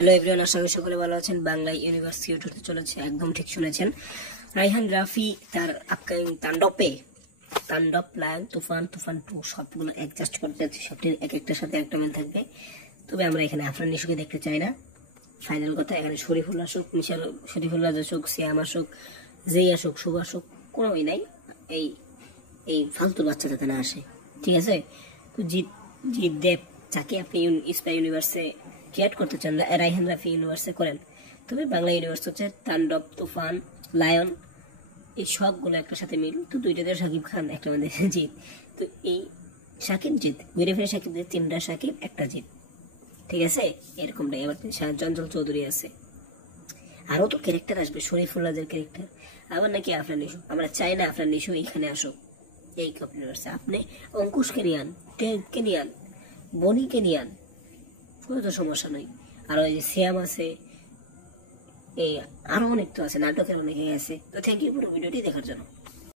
Hello everyone, আশা করি সকলে ভালো আছেন। বাংলা ইউনিভার্স থিয়েটার হতে চলেছে, একদম ঠিক শুনেছেন। রায়হান রাফি তার আপকামিং তাণ্ডব লায়ন তুফান 2 সবগুলো অ্যাডজাস্ট করতে যাচ্ছে। সবটির এক একটার সাথে একটা মিল থাকবে। তবে আমরা এখানে আফরান নিশোকে দেখতে চাই না। ফাইনাল কথা, এখানে শরীফুল আসুক, শরীফুল রাজ আসুক, সিয়াম আসুক, যেই আসুক, শুভ আসুক, কোনোই নাই। এই এই ফালতু বাচ্চা যাতে না আসে, ঠিক আছে? তো জিৎ দেব যাকে আপনি স্পাই ইউনিভার্সে ক্রিয়েট করতে চান, রায়হান রাফি ইউনিভার্সে করেন। তবে বাংলা ইউনিভার্স হচ্ছে তাণ্ডব, তুফান, লায়ন, এই সবগুলো একটা সাথে মিল। তো দুইটাতে শাকিব খান, একটা আমাদের জিৎ। তো এই শাকিব জিৎ ঘুরে ফিরে শাকিব জিৎ, তিনটা শাকিব একটা জিৎ, ঠিক আছে? এরকমটাই। আবার চঞ্চল চৌধুরী আছে, আরও তো ক্যারেক্টার আসবে, শরীফুল রাজের ক্যারেক্টার, আবার নাকি আফরান নিশো। আমরা চাই না আফরান নিশো এইখানে আসুক এই কাপ ইউনিভার্সে। আপনি অঙ্কুশকে নিয়ে আন, টেককে নিয়ে আন, বনিকে নিয়ে আন, কোনো তো সমস্যা নেই। আর ওই যে শ্যাম আছে, এই আরো অনেক তো আছে, নাটকের অনেকে আছে। তো থ্যাংক ইউ পুরো ভিডিওটি দেখার জন্য।